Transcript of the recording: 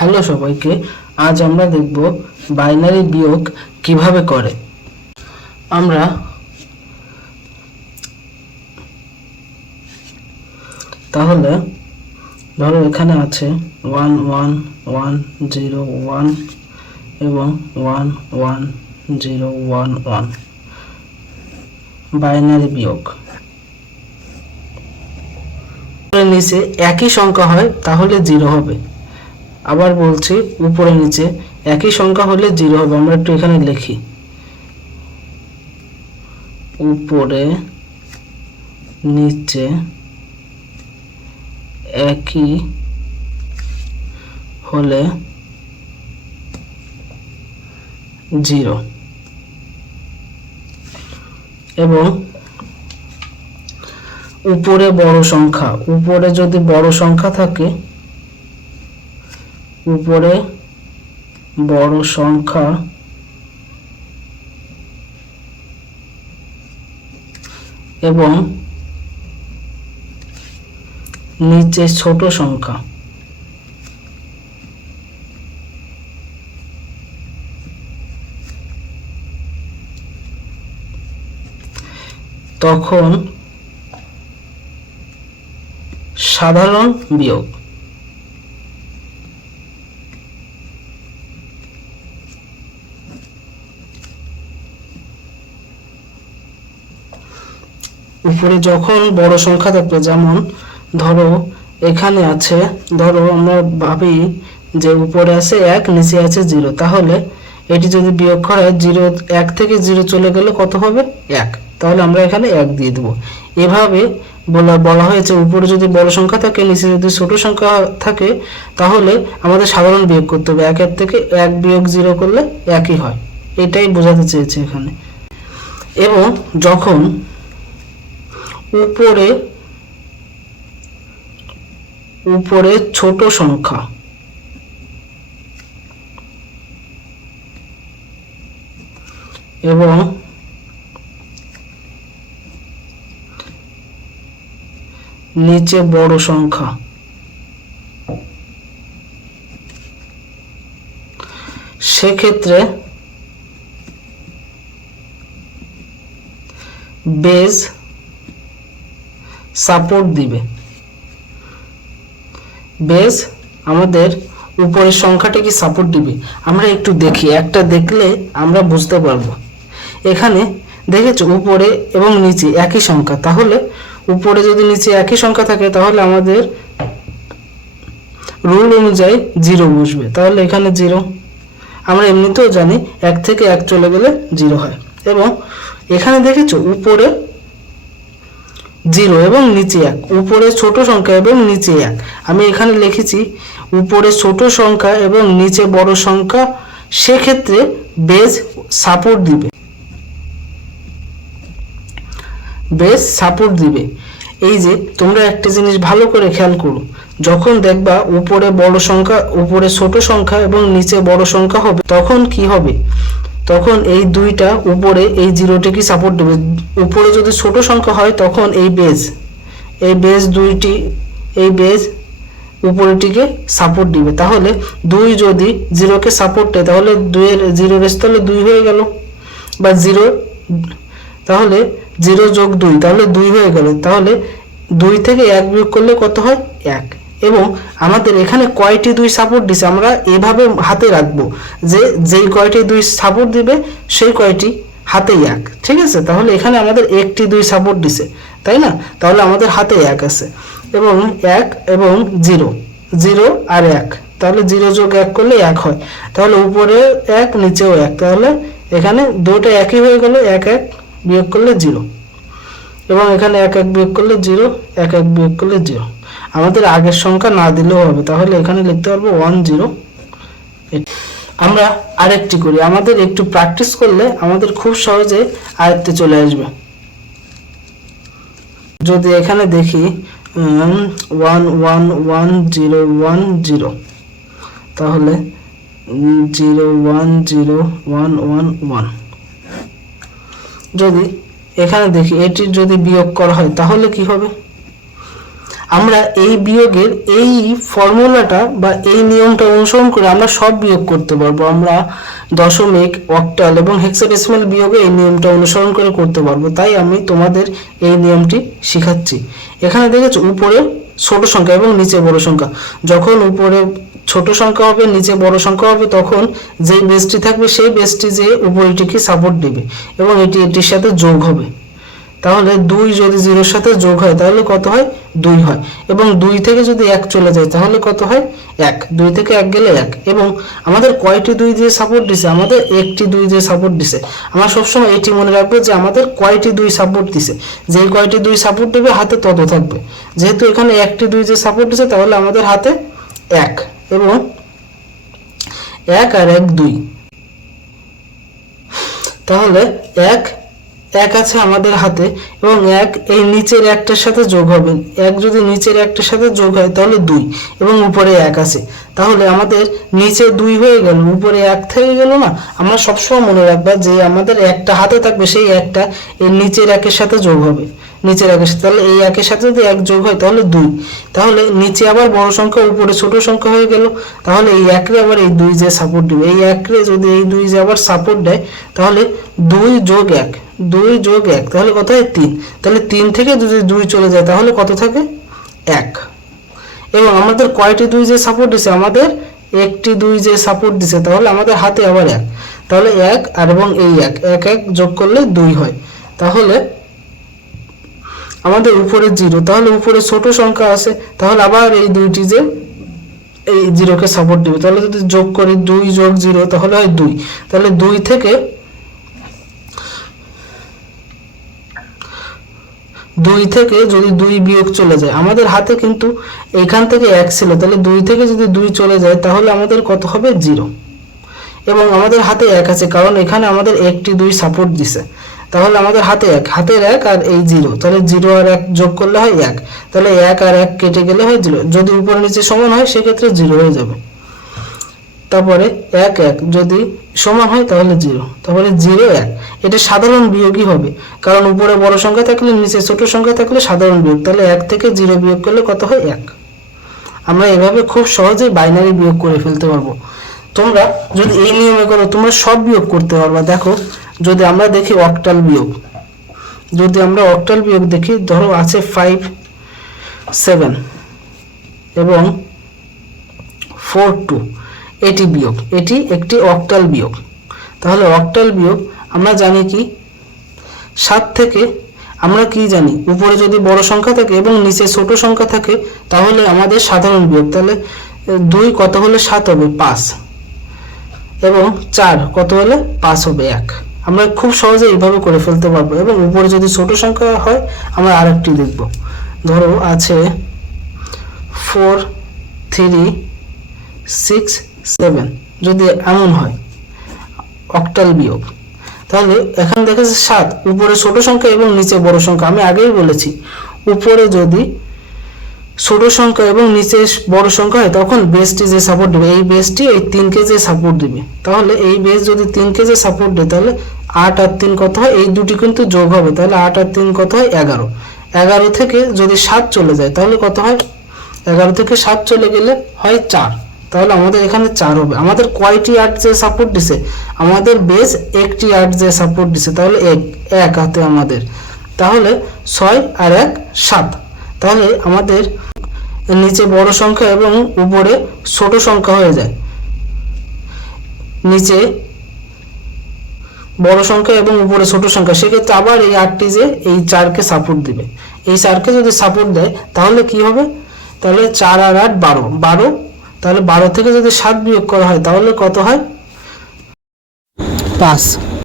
Hello সবাইকে, আজ আমরা দেখব বাইনারি বিয়োগ কিভাবে করে। আমরা তাহলে ধরো এখানে আছে 1 1 1 0 1 এবং 1 1 0 1 1 বাইনারি বিয়োগ। নিচে একই সংখ্যা হয় তাহলে 0 হবে। আবার বলছি, উপরে নিচে একই সংখ্যা হলে 0 হবে। আমরা একটু এখানে লিখি, উপরে নিচে একই হলে 0 এবং উপরে বড় সংখ্যা, উপরে যদি বড় সংখ্যা থাকে, উপরে বড় সংখ্যা এবং নিচে ছোট সংখ্যা, তখন সাধারণ বিয়োগ। উপরে যখন বড় সংখ্যা থাকবে, যেমন ধরো এখানে আছে, ধরো আমরা ভাবি যে উপরে আছে 1, নিচে আছে 0, তাহলে এটি যদি বিয়োগ করা হয় 1 থেকে 0 চলে গেলে কত হবে? 1। তাহলে আমরা এখানে 1 দিয়ে দেব। এভাবে বলা হয়েছে, উপরে যদি বড় সংখ্যা থাকে, নিচে যদি ছোট সংখ্যা থাকে, তাহলে আমাদের সাধারণ বিয়োগ করতে হবে। 1 থেকে 1 বিয়োগ 0 করলে 1ই হয়। এটাই বোঝাতে চেয়েছে এখানে। এবং যখন উপরে ছোট সংখ্যা এবং নিচে বড় সংখ্যা, সেক্ষেত্রে বেজ সাপোর্ট দিবে। বেজ আমাদের উপরের সংখ্যাটাকে সাপোর্ট দিবে। আমরা একটু দেখি, একটা দেখলে আমরা বুঝতে পারবো। এখানে দেখেছো উপরে এবং নিচে একই সংখ্যা, তাহলে উপরে যদি নিচে একই সংখ্যা থাকে, তাহলে আমাদের রুল অনুযায়ী 0 বসবে। তাহলে এখানে 0, আমরা এমনিতেও জানি 1 থেকে 1 চলে গেলে 0 হয়। এবং এখানে দেখেছো উপরে 0 এবং নিচে 1, উপরে ছোট সংখ্যা এবং নিচে 1। আমি এখানে লিখেছি উপরে ছোট সংখ্যা এবং নিচে বড় সংখ্যা, সেক্ষেত্রে বেজ সাপোর্ট দিবে। বেজ সাপোর্ট দিবে। এই যে তোমরা একটা জিনিস ভালো করে খেয়াল করো, যখন দেখবা উপরে বড় সংখ্যা, উপরে ছোট সংখ্যা এবং নিচে বড় সংখ্যা হবে, তখন কি হবে? তখন এই দুইটা উপরে এই 0টিকে সাপোর্ট দেবে। উপরে যদি ছোট সংখ্যা হয়, তখন এই বেজ দুইটি, এই বেজ উপরেটিকে সাপোর্ট দিবে। তাহলে 2 যদি 0কে সাপোর্ট দেয়, তাহলে 0 এর স্থলে 2 হয়ে গেল, বা 0, তাহলে 0 যোগ 2, তাহলে 2 হয়ে গেল। তাহলে 2 থেকে 1 বিয়োগ করলে কত হয়? 1। এবং আমাদের এখানে কয়টি 2 সাপোর্ট দিছে, আমরা এভাবে হাতে রাখবো যে যেই কয়টি 2 সাপোর্ট দিবে সেই কয়টি হাতে 1। ঠিক আছে? তাহলে এখানে আমাদের একটি 2 সাপোর্ট দিছে, তাই না? তাহলে আমাদের হাতে 1 আছে। এবং 1 এবং 0 আর 1, তাহলে 0 যোগ 1 করলে 1 হয়। তাহলে উপরে 1, নিচেও 1, তাহলে এখানে দুটো একই হয়ে গেল। 1 1 বিয়োগ করলে 0, এবং এখানে 1 1 বিয়োগ করলে 0, 1 1 বিয়োগ করলে 0। আমাদের আগের সংখ্যা না দিলেও হবে, তাহলে এখানে লিখতে পারবো 1 0। আমরা আরেকটি করি, আমাদের একটু প্র্যাকটিস করলে আমাদের খুব সহজে আয়ত্তে চলে আসবে। যদি এখানে দেখি 1 1 1 0 1 0, তাহলে 0 1 0 1 1 1। যদি এখানে দেখি এটি যদি বিয়োগ করা হয়, তাহলে কি হবে? আমরা এই বিয়োগের এই ফর্মুলাটা বা এই নিয়মটা অনুসরণ করে আমরা সব বিয়োগ করতে পারবো। আমরা দশমিক, অক্টাল এবং হেক্সাডেসিমাল বিয়োগে এই নিয়মটা অনুসরণ করে করতে পারবো। তাই আমি তোমাদের এই নিয়মটি শেখাচ্ছি। এখানে দেখেছো উপরে ছোট সংখ্যা এবং নিচে বড় সংখ্যা। যখন উপরে ছোট সংখ্যা হবে, নিচে বড় সংখ্যা হবে, তখন যেই বেসটি থাকবে সেই বেসটি যে উপরেটিকে সাপোর্ট দেবে এবং এটি এটির সাথে যোগ হবে। তাহলে 2 যদি 0-র সাথে যোগ হয় তাহলে কত হয়? 2 হয়। এবং 2 থেকে যদি 1 চলে যায় তাহলে কত হয়? 1। 2 থেকে 1 গেলে 1। এবং আমাদের কয়টি 2 দিয়ে সাপোর্ট দিছে? আমাদের একটি 2 দিয়ে সাপোর্ট দিছে। আমরা সবসময় এটি মনে রাখবো যে আমাদের কয়টি 2 সাপোর্ট দিছে। যেই কয়টি 2 সাপোর্ট দেবে হাতে তত থাকবে। যেহেতু এখানে একটি 2 দিয়ে সাপোর্ট দিছে তাহলে আমাদের হাতে 1 এবং 1 আর 1 2। তাহলে 1 আছে আমাদের হাতে এবং 1 এই নিচের একটার সাথে যোগ হবে। 1 যদি নিচের একটার সাথে যোগ হয় তাহলে 2 এবং উপরে 1 আছে। তাহলে আমাদের নিচে 2 হয়ে গেল, উপরে 1 থেকে গেল না। আমরা সবসময় মনে রাখবা যে আমাদের একটা হাতে থাকবে, সেই একটা এই নিচের 1-এর সাথে যোগ হবে। নিচের 1-এর সাথে, তাহলে এই 1-এর সাথে যদি 1 যোগ হয় তাহলে 2। তাহলে নিচে আবার বড় সংখ্যা, উপরে ছোট সংখ্যা হয়ে গেল। তাহলে এই 1-রে আবার এই 2 যে সাপোর্ট দিবে, এই 1-রে যদি এই 2 যে আবার সাপোর্ট দেয় তাহলে 2 যোগ 1, 2 যোগ 1 তাহলে কত হয়? 3। তাহলে 3 থেকে যদি 2 চলে যায় তাহলে কত থাকে? 1। এবং আমাদের কয়টি 2 যে সাপোর্ট দিছে? আমাদের একটি 2 যে সাপোর্ট দিছে। তাহলে আমাদের হাতে আবার 1। তাহলে 1 আর এবং এই 1 1 যোগ করলে 2 হয়। তাহলে আমাদের উপরে 0, তাহলে উপরে ছোট সংখ্যা আছে, তাহলে আবার এই 2টি যে এই 0-কে সাপোর্ট দিবে। তাহলে যদি যোগ করি 2 যোগ 0 তাহলে হয় 2। তাহলে 2 থেকে যদি 2 বিয়োগ চলে যায়, আমাদের হাতে কিন্তু এখান থেকে 1 ছিল, তাহলে 2 থেকে যদি 2 চলে যায় তাহলে আমাদের কত হবে? 0। এবং আমাদের হাতে 1 আছে কারণ এখানে আমাদের একটি 2 সাপোর্ট দিছে। তাহলে আমাদের হাতে 1, হাতের 1 আর এই 0, তাহলে 0 আর 1 যোগ করলে হয় 1। তাহলে 1 আর 1 কেটে গেলে হয় 0। যদি উপর নিচে সমান হয় সেক্ষেত্রে 0 হয়ে যাবে। তারপরে 1 1 যদি সমান হয় তাহলে 0, তারপরে 0 1। এটা সাধারণ বিয়োগই হবে কারণ উপরে বড় সংখ্যা থাকলে নিচে ছোট সংখ্যা থাকলে সাধারণ বিয়োগ। তাহলে 1 থেকে 0 বিয়োগ করলে কত হয়? 1। আমরা এভাবে খুব সহজেই বাইনারি বিয়োগ করে ফেলতে পারবো। তোমরা যদি এই নিয়মে করো তোমরা সব বিয়োগ করতে পারবা। দেখো, যদি আমরা দেখি অক্টাল বিয়োগ, যদি আমরা অক্টাল বিয়োগ দেখি, ধরো আছে 5 7 এবং 4 2, এটি বিয়োগ, এটি একটি অক্টাল বিয়োগ। তাহলে অক্টাল বিয়োগ আমরা জানি কি? 7 থেকে আমরা কি জানি? উপরে যদি বড় সংখ্যা থাকে এবং নিচে ছোট সংখ্যা থাকে তাহলে আমাদের সাধারণ বিয়োগ। তাহলে 2 কত হলে 7 হবে? 5। এবং 4 কত হলে 5 হবে? 1। আমরা খুব সহজে এইভাবে করে ফেলতে পারবো। এবং উপরে যদি ছোট সংখ্যা হয় আমরা আরেকটি দেখব। ধরো আছে 4 3 6 7, যদি এমন হয় অক্টাল বিয়োগ, তাহলে এখানে দেখেছে 7, উপরে ছোট সংখ্যা এবং নিচে বড় সংখ্যা। আমি আগেই বলেছি উপরে যদি ছোট সংখ্যা এবং নিচে বড় সংখ্যা হয় তখন বেসটি যে সাপোর্ট দেবে, এই বেসটি এই 3-কে যে সাপোর্ট দিবে। তাহলে এই বেস যদি 3-কে যে সাপোর্ট দেয় তাহলে 8 আর 3 কত হয়? এই দুটি কিন্তু যোগ হবে। তাহলে 8 আর 3 কত হয়? 11। 11 থেকে যদি 7 চলে যায় তাহলে কত হয়? 11 থেকে 7 চলে গেলে হয় 4। তাহলে আমাদের এখানে 4 হবে। আমাদের কয়টি 8 যে সাপোর্ট দিছে? আমাদের বেস একটি 8 যে সাপোর্ট দিছে, তাহলে 1 হাতে আমাদের। তাহলে 6 আর 1 7। তাহলে আমাদের নিচে বড় সংখ্যা এবং উপরে ছোট সংখ্যা হয়ে যায়। নিচে বড় সংখ্যা এবং উপরে ছোট সংখ্যা, সেক্ষেত্রে আবার এই 8টি যে এই 4-কে সাপোর্ট দিবে। এই 4-কে যদি সাপোর্ট দেয় তাহলে কি হবে? তাহলে 4 আর 8 12। তাহলে 12 থেকে যদি 7 বিয়োগ করা হয় তাহলে কত হয়? 5।